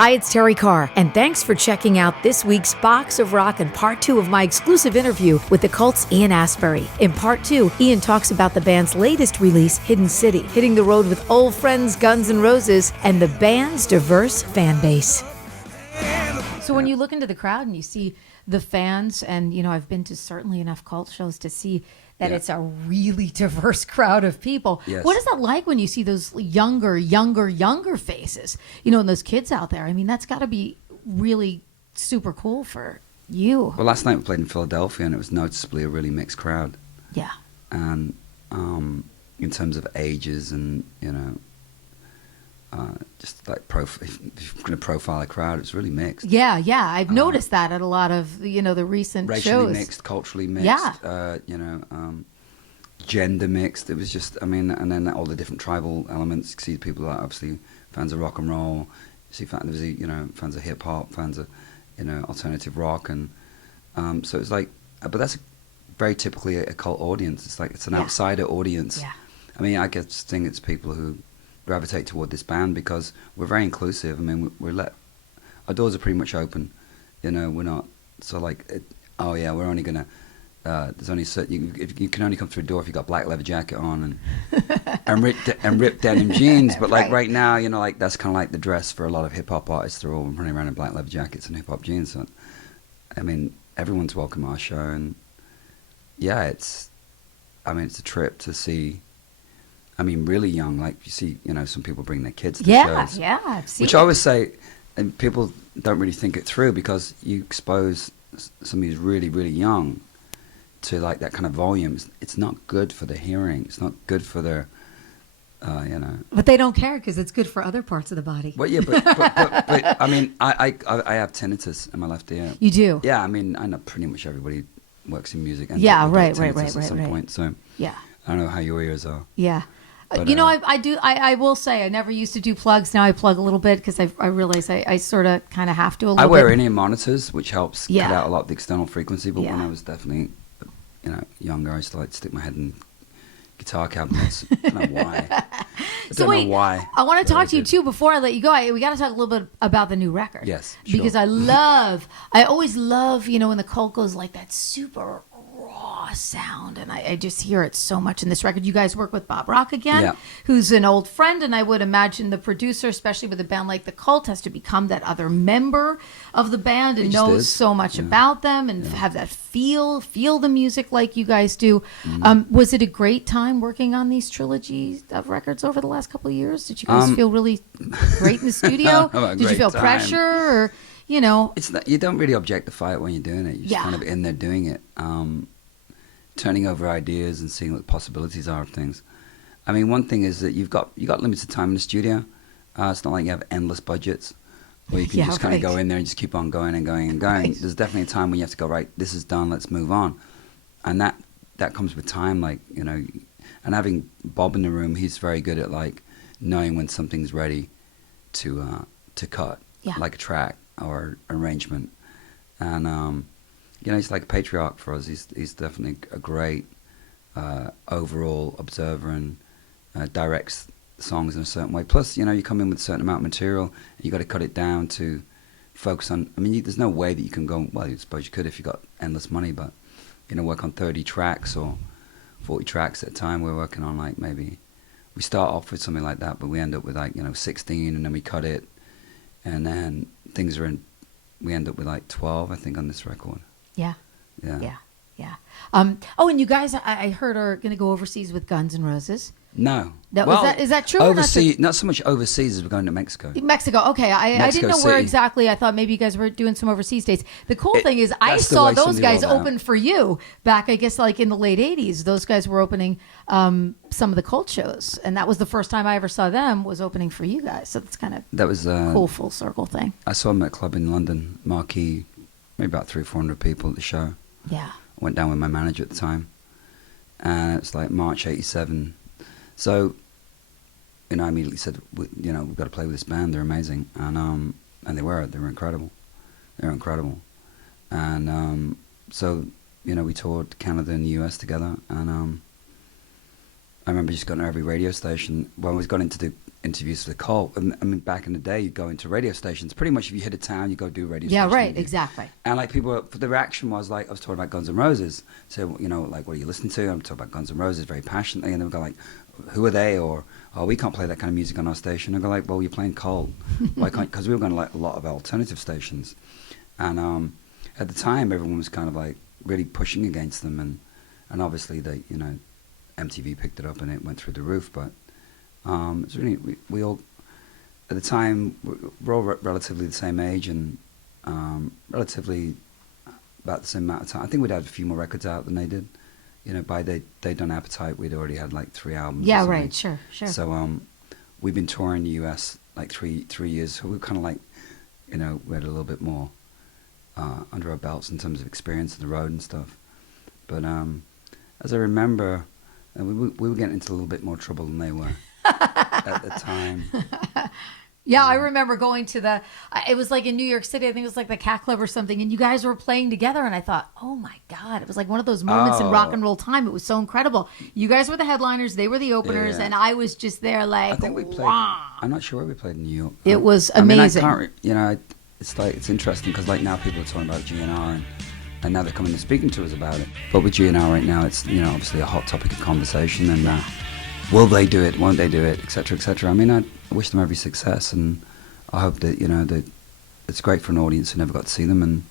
Hi, it's Terrie Carr, and thanks for checking out this week's Box of Rock and part 2 of my exclusive interview with the Cult's Ian Astbury. In part 2, Ian talks about the band's latest release, Hidden City, hitting the road with old friends Guns N' Roses, and the band's diverse fan base. So when you look into the crowd and you see the fans, and I've been to certainly enough cult shows to see that it's a really diverse crowd of people. Yes. What is that like when you see those younger faces, and those kids out there? I mean, that's got to be really super cool for you. Well, last night we played in Philadelphia, and it was noticeably a really mixed crowd. Yeah. And in terms of ages and, just like if you're going to profile a crowd, it's really mixed. Yeah. I've noticed that at a lot of, the recent racially shows. mixed, culturally mixed, Yeah. Gender mixed. It was just, and then all the different tribal elements. You see people that are obviously fans of rock and roll. You see fans of hip hop, fans of, alternative rock. And so it's like, but that's very typically a cult audience. It's like, it's an outsider audience. Yeah. I mean, I guess think it's people who gravitate toward this band because we're very inclusive. I mean, our doors are pretty much open. We're not so like, we're only gonna. There's only certain you can only come through a door if you got black leather jacket on and ripped denim jeans. But like right now, like that's kind of like the dress for a lot of hip hop artists. They're all running around in black leather jackets and hip hop jeans. So, I mean, everyone's welcome at our show, and it's a trip to see. I mean, really young, like you see, some people bring their kids to shows. Yeah, I've seen Which I always say, and people don't really think it through because you expose somebody who's really, really young to like that kind of volume. It's not good for their hearing. It's not good for their, But they don't care because it's good for other parts of the body. Well, yeah, but I mean, I have tinnitus in my left ear. You do? Yeah, I mean, I know pretty much everybody works in music. And Right. At some point, so yeah. I don't know how your ears are. Yeah. But, I will say I never used to do plugs. Now I plug a little bit because I realize I sort of kind of have to a little bit. I wear in-ear monitors, which helps cut Yeah. out a lot of the external frequency. But when Yeah. I was definitely, younger, I used to like stick my head in guitar cabinets. I don't know why. Know why. I want to talk to you too before I let you go. We got to talk a little bit about the new record. Yes, sure. Because I always love, when the cult goes like that super raw sound, and I just hear it so much in this record. You guys work with Bob Rock again, who's an old friend, and I would imagine the producer, especially with a band like the Cult, has to become that other member of the band and knows so much about them and have that feel the music like you guys do. Was it a great time working on these trilogies of records over the last couple of years? Did you guys feel really great in the studio? Did you feel pressure or It's not, you don't really objectify it when you're doing it. You're just kind of in there doing it, turning over ideas and seeing what the possibilities are of things. I mean, one thing is that you got limited time in the studio. It's not like you have endless budgets where you can just kind of go in there and just keep on going and going and going. There's definitely a time when you have to go, right, this is done, let's move on. And that comes with time, like, and having Bob in the room, he's very good at like knowing when something's ready to cut, like a track or arrangement. And he's like a patriarch for us. He's definitely a great overall observer and directs songs in a certain way. Plus, you come in with a certain amount of material, and you got to cut it down to focus on. I mean, there's no way that you can go. Well, I suppose you could if you got endless money, but work on 30 tracks or 40 tracks at a time. We're working on like maybe we start off with something like that, but we end up with like 16, and then we cut it, and then things are in. We end up with like 12, I think, on this record. Yeah. And you guys, I heard, are going to go overseas with Guns N' Roses. No. Is that true? Overseas, not so much overseas as we're going to Mexico. Mexico, okay. I didn't know where exactly. I thought maybe you guys were doing some overseas dates. The cool thing is I saw those guys open for you back, I guess, like in the late 80s. Those guys were opening some of the Cult shows, and that was the first time I ever saw them was opening for you guys. So that's kind of cool full circle thing. I saw them at a club in London, Marquee, maybe about 300 or 400 people at the show. Yeah. I went down with my manager at the time, and it's like March '87. So, I immediately said, we've got to play with this band. They're amazing, and they were incredible. They're incredible, and so we toured Canada and the US together, and remember just going to every radio station when we got into the interviews for the call. And I mean, back in the day, you'd go into radio stations. Pretty much, if you hit a town, you go do a radio station. Yeah, right, interview. exactly. And like people, the reaction was like, I was talking about Guns N' Roses. So you know, like, what are you listening to? I'm talking about Guns N' Roses very passionately, and they would go like, who are they? Or, oh, we can't play that kind of music on our station. I go like, well, you're playing Cold. Why can't? Because we were going to like a lot of alternative stations, and at the time, everyone was kind of like really pushing against them, and obviously they, you know, MTV picked it up and it went through the roof. But it's really we all at the time we're all relatively the same age and relatively about the same amount of time. I think we'd had a few more records out than they did. You know, by they'd done Appetite, we'd already had like 3 albums. Yeah, right, sure. So we've been touring the US like three years. So we were kind of like, you know, we had a little bit more under our belts in terms of experience on the road and stuff. But as I remember, we were getting into a little bit more trouble than they were at the time. Yeah, I remember going to it was like in New York City, I think it was like the Cat Club or something, and you guys were playing together, and I thought, oh my God, it was like one of those moments in rock and roll time. It was so incredible. You guys were the headliners, they were the openers, and I was just there like, I think we played, I'm not sure where we played in New York. It was amazing. I mean, you know, it's like, it's interesting because like now people are talking about GNR and now they're coming and speaking to us about it. But with GNR right now, it's, you know, obviously a hot topic of conversation, and will they do it, won't they do it, etc., etc. I mean, I wish them every success, and I hope that, you know, that it's great for an audience who never got to see them, and,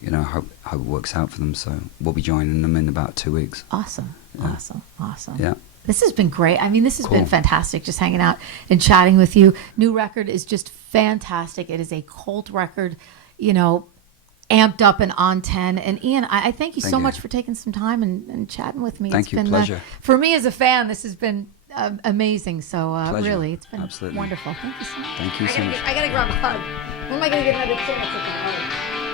you know, hope it works out for them. So we'll be joining them in about 2 weeks. Awesome. Yeah. This has been great. I mean, this has been fantastic, just hanging out and chatting with you. New record is just fantastic. It is a cult record, you know, amped up and on 10. And Ian, I thank you so much for taking some time and chatting with me. Thank you. Pleasure. For me as a fan, this has been amazing. So really, it's been Absolutely wonderful. Thank you so much. Thank you so much. I got to grab a hug. When am I going to get another chance at the hug?